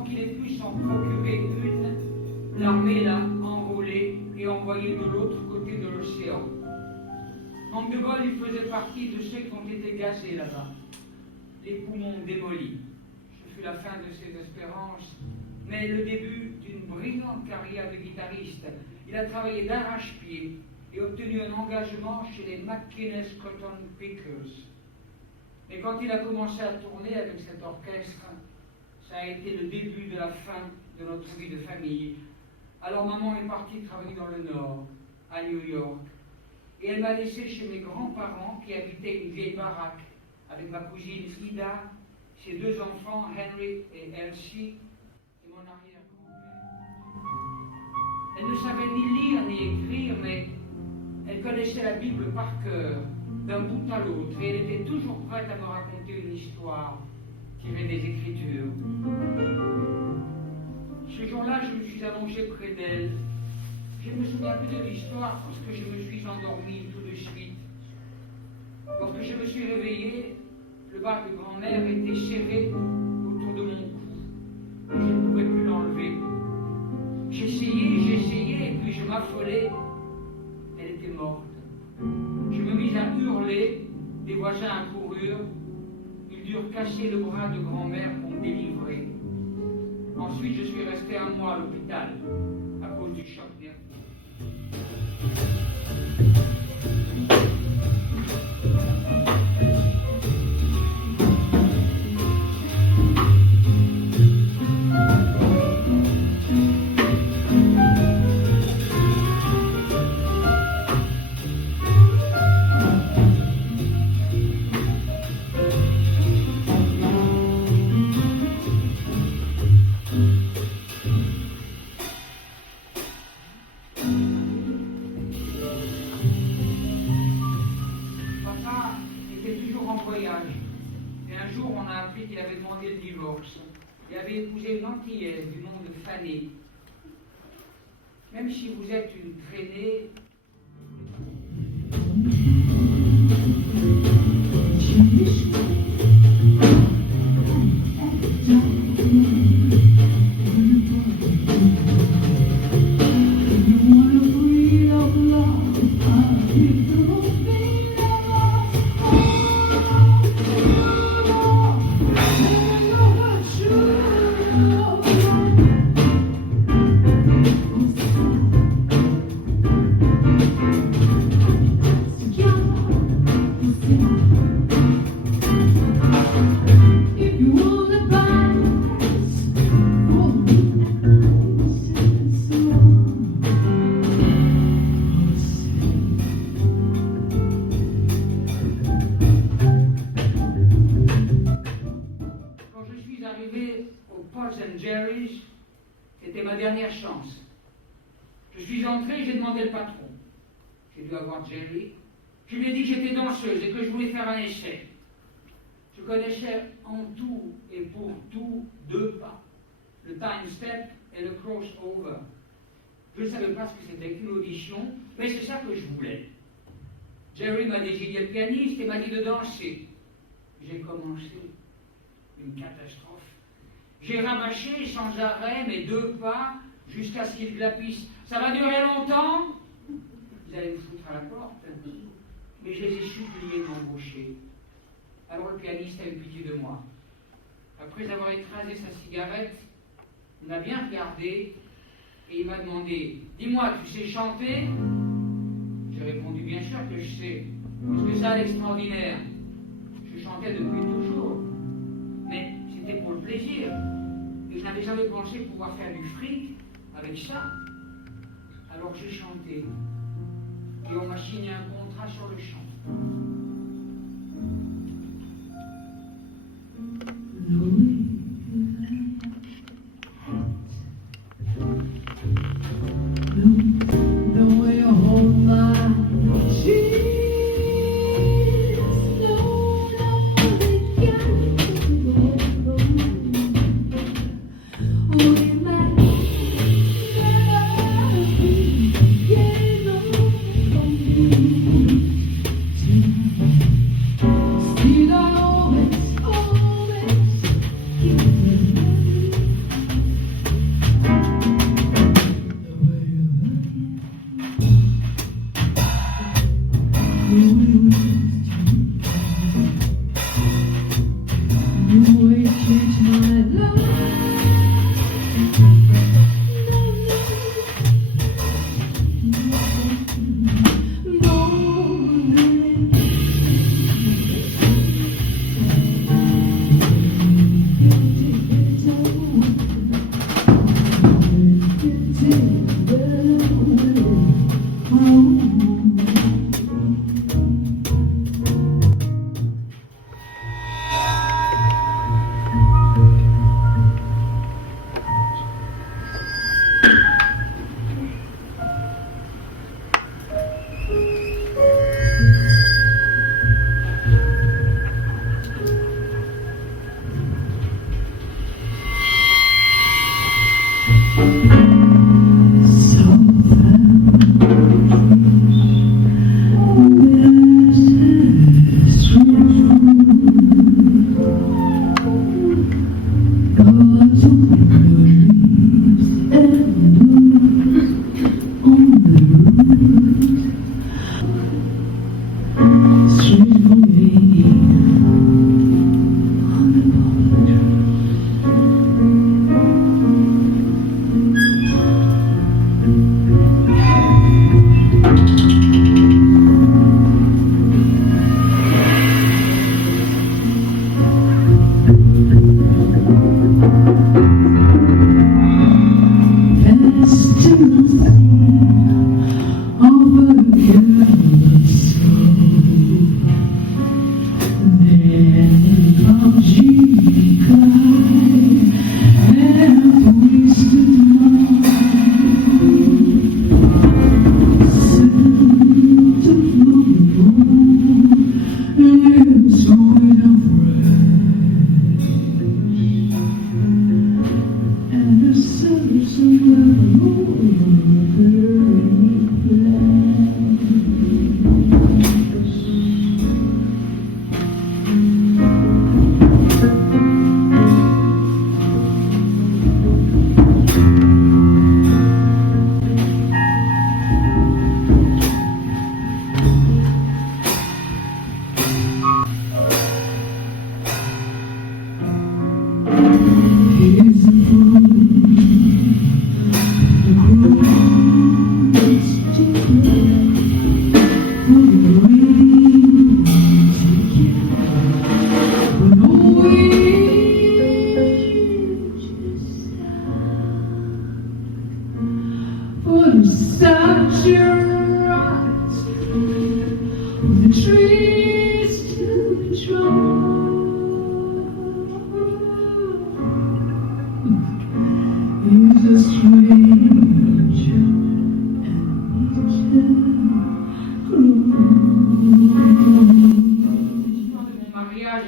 avant qu'il ait pu s'en procurer une, l'armée l'a enrôlé et envoyé de l'autre côté de l'océan. Manque de bol, il faisait partie de ceux qui ont été gazés là-bas, les poumons démolis. Ce fut la fin de ses espérances, mais le début d'une brillante carrière de guitariste. Il a travaillé d'arrache-pied et obtenu un engagement chez les McInnes Cotton Pickers. Et quand il a commencé à tourner avec cet orchestre, ça a été le début de la fin de notre vie de famille. Alors maman est partie travailler dans le Nord, à New York, et elle m'a laissé chez mes grands-parents qui habitaient une vieille baraque avec ma cousine Ida, ses deux enfants Henry et Elsie, et mon arrière-grand-mère. Elle ne savait ni lire ni écrire, mais elle connaissait la Bible par cœur, d'un bout à l'autre, et elle était toujours prête à me raconter une histoire tirée des Écritures. Ce jour-là, je me suis allongé près d'elle. Je me souviens plus de l'histoire parce que je me suis endormi tout de suite. Lorsque je me suis réveillé, le bas de grand-mère était serré autour de mon cou. Et je ne pouvais plus l'enlever. J'essayais, et puis je m'affolais. Elle était morte. Je me mis à hurler, des voisins accoururent. Ils durent casser le bras de grand-mère pour me délivrer. Ensuite, je suis resté un mois à l'hôpital à cause du choc nerveux. Il avait demandé le divorce. Il avait épousé une Antillaise du nom de Fanny. Même si vous êtes une traînée, c'était ma dernière chance. Je suis entré, j'ai demandé le patron. J'ai dû avoir Jerry. Je lui ai dit que j'étais danseuse et que je voulais faire un essai. Je connaissais en tout et pour tout deux pas. Le time step et le crossover. Je ne savais pas ce que c'était qu'une audition, mais c'est ça que je voulais. Jerry m'a désigné le pianiste et m'a dit de danser. J'ai commencé. Une catastrophe. J'ai rabâché sans arrêt mes deux pas jusqu'à ce qu'ils glapissent. Ça va durer longtemps? Vous allez me foutre à la porte. Mais je les ai suppliés de m'embaucher. Alors le pianiste a eu pitié de moi. Après avoir écrasé sa cigarette, il m'a bien regardé et il m'a demandé « Dis-moi, tu sais chanter ?» J'ai répondu « Bien sûr que je sais. Parce que ça, l'extraordinaire. Je chantais depuis toujours. Mais c'était pour le plaisir. Et je n'avais jamais pensé pouvoir faire du fric avec ça. Alors j'ai chanté. Et on m'a signé un contrat sur le champ.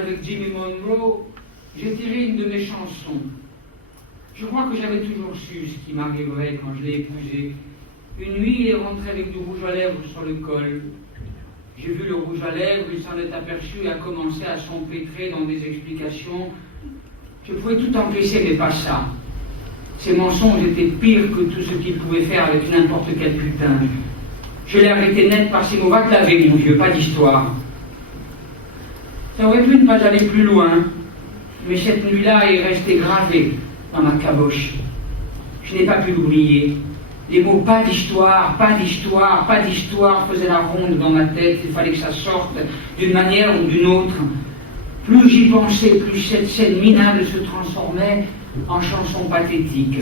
Avec Jimmy Monroe, j'ai tiré une de mes chansons. Je crois que j'avais toujours su ce qui m'arriverait quand je l'ai épousé. Une nuit, il est rentré avec du rouge à lèvres sur le col. J'ai vu le rouge à lèvres, il s'en est aperçu et a commencé à s'empêtrer dans des explications. Je pouvais tout encaisser, mais pas ça. Ces mensonges étaient pires que tout ce qu'il pouvait faire avec n'importe quel putain. Je l'ai arrêté net par ces mots. Va te laver, mon vieux, pas d'histoire. Ça aurait pu ne pas aller plus loin, mais cette nuit-là est restée gravée dans ma caboche. Je n'ai pas pu l'oublier. Les mots pas d'histoire, pas d'histoire, pas d'histoire faisaient la ronde dans ma tête. Il fallait que ça sorte d'une manière ou d'une autre. Plus j'y pensais, plus cette scène minable se transformait en chanson pathétique.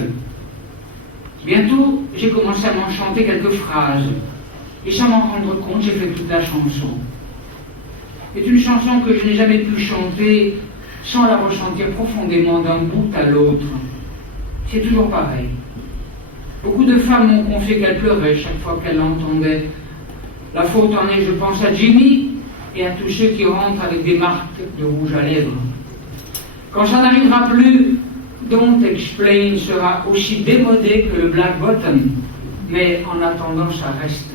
Bientôt, j'ai commencé à m'en chanter quelques phrases. Et sans m'en rendre compte, j'ai fait toute la chanson. C'est une chanson que je n'ai jamais pu chanter sans la ressentir profondément d'un bout à l'autre. C'est toujours pareil. Beaucoup de femmes m'ont confié qu'elles pleuraient chaque fois qu'elles l'entendaient. La faute en est, je pense, à Jimmy et à tous ceux qui rentrent avec des marques de rouge à lèvres. Quand ça n'arrivera plus, Don't Explain sera aussi démodé que le Black Bottom, mais en attendant, ça reste.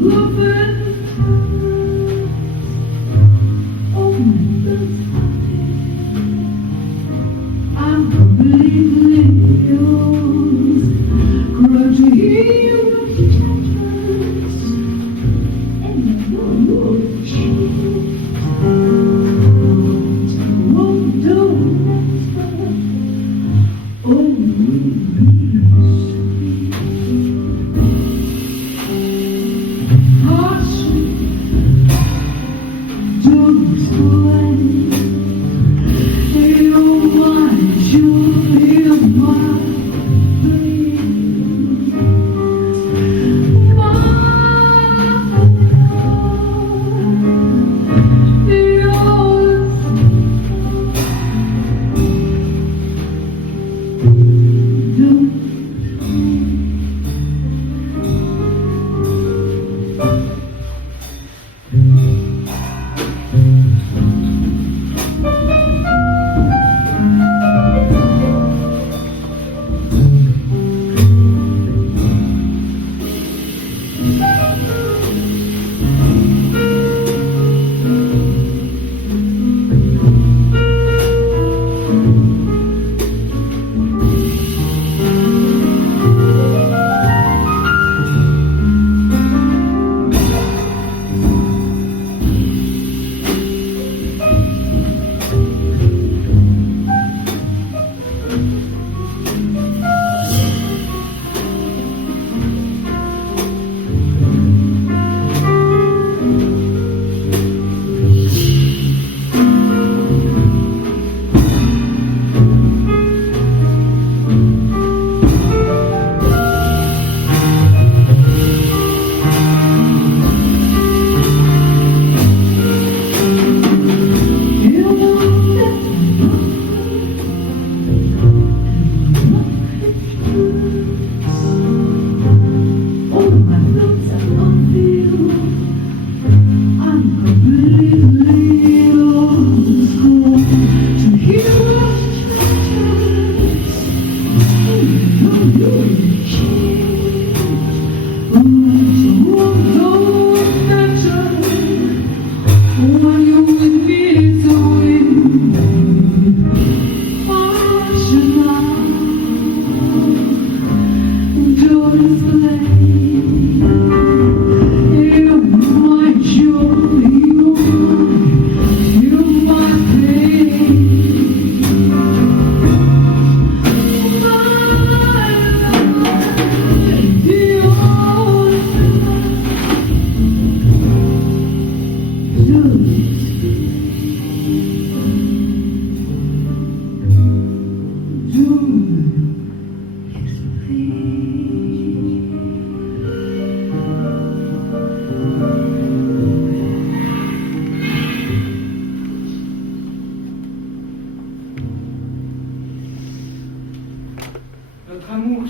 Look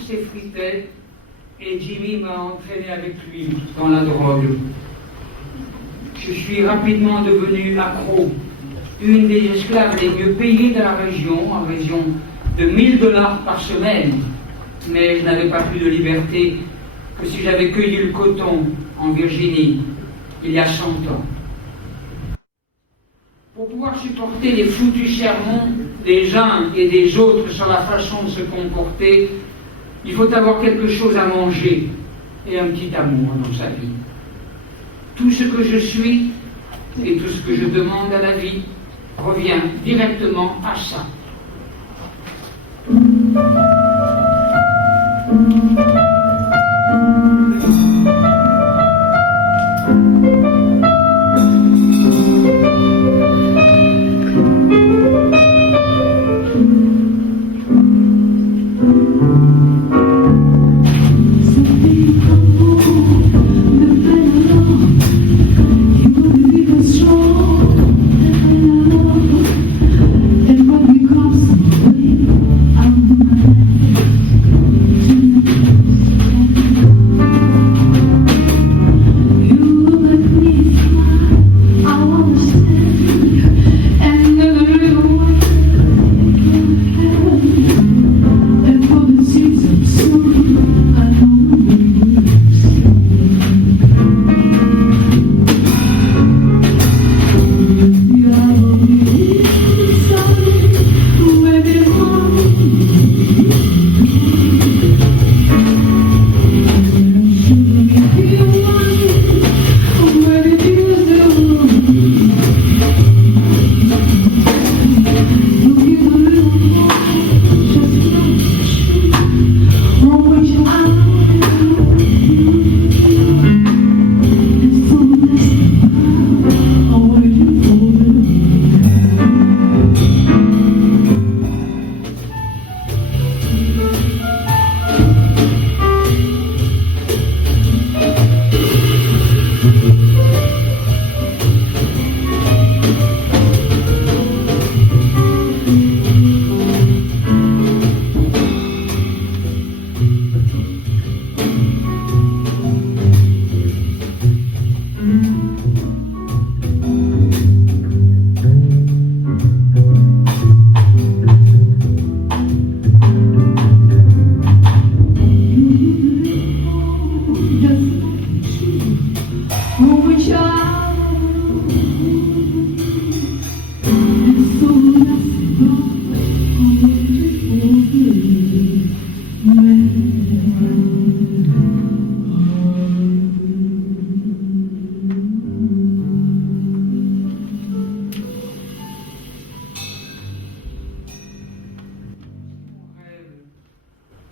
s'effritait et Jimmy m'a entraîné avec lui dans la drogue. Je suis rapidement devenu accro, une des esclaves les mieux payées de la région, en raison de 1000 $ par semaine. Mais je n'avais pas plus de liberté que si j'avais cueilli le coton en Virginie, il y a 100 ans. Pour pouvoir supporter les foutus sermons des uns et des autres sur la façon de se comporter, il faut avoir quelque chose à manger et un petit amour dans sa vie. Tout ce que je suis et tout ce que je demande à la vie revient directement à ça.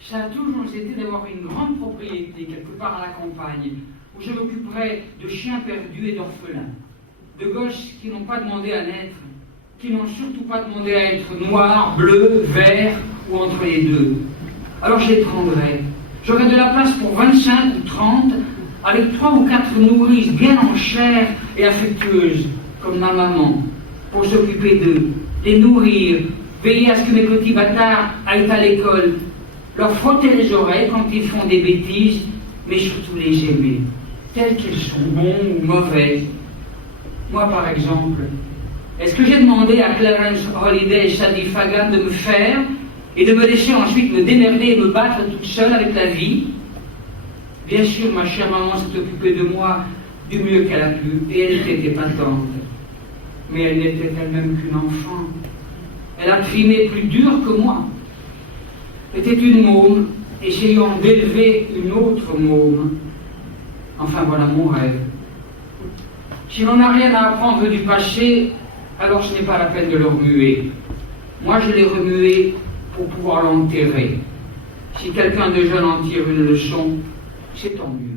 Ça a toujours été d'avoir une grande propriété quelque part à la campagne, où je m'occuperais de chiens perdus et d'orphelins, de gosses qui n'ont pas demandé à naître, qui n'ont surtout pas demandé à être noirs, bleus, verts ou entre les deux. Alors je les prendrais. J'aurais de la place pour 25 ou 30, avec 3 ou 4 nourrices bien en chair et affectueuses, comme ma maman, pour s'occuper d'eux, les nourrir, veiller à ce que mes petits bâtards aillent à l'école, leur frotter les oreilles quand ils font des bêtises, mais surtout les aimer, telles qu'elles sont, bons ou mauvaises. Moi, par exemple, est-ce que j'ai demandé à Clarence Holiday et Sadie Fagan de me faire et de me laisser ensuite me démerder et me battre toute seule avec la vie? Bien sûr, ma chère maman s'est occupée de moi du mieux qu'elle a pu, et elle était épatante. Mais elle n'était elle-même qu'une enfant. Elle a trimé plus dur que moi. Était une môme, essayant d'élever une autre môme. Enfin, voilà mon rêve. Si l'on n'a rien à apprendre du passé, alors ce n'est pas la peine de le remuer. Moi, je l'ai remué pour pouvoir l'enterrer. Si quelqu'un de jeune en tire une leçon, c'est tant mieux.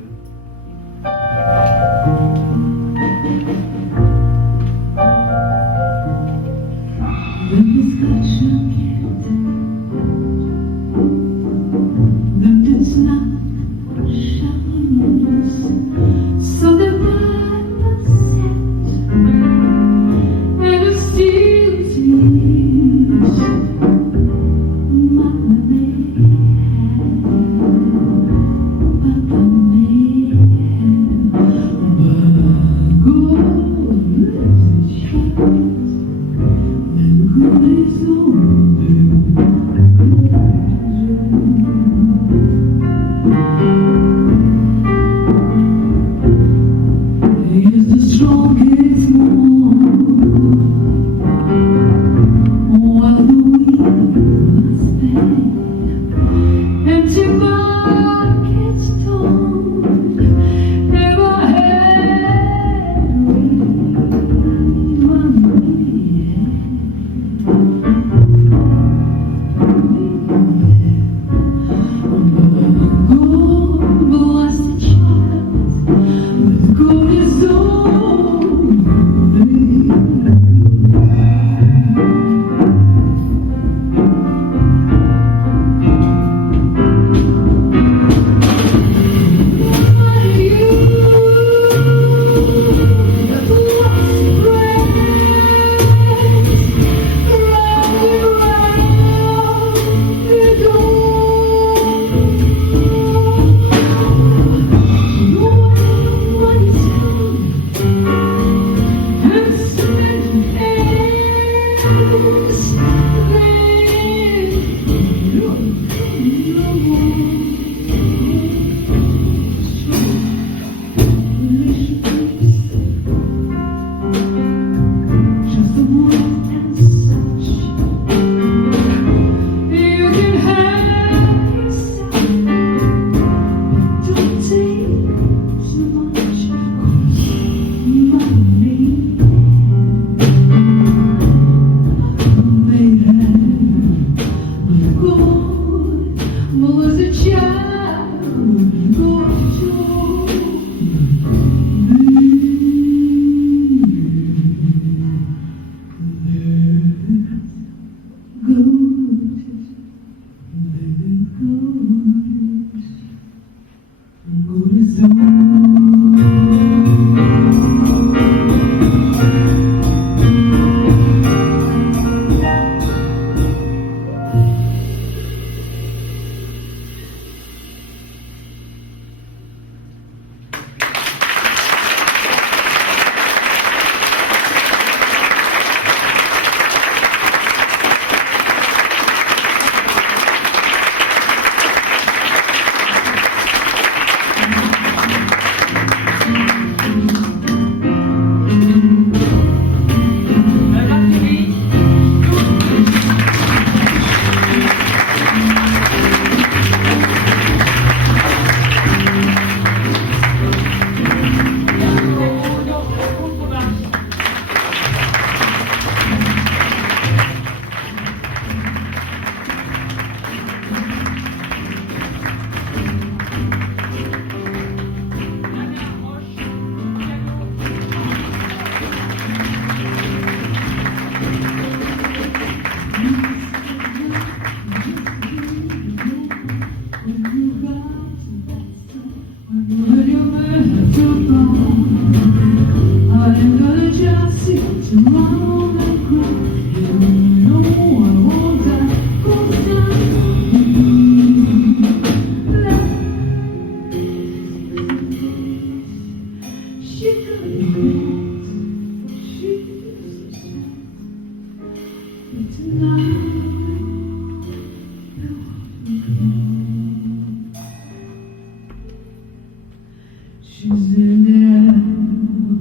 She's in there,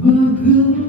but good.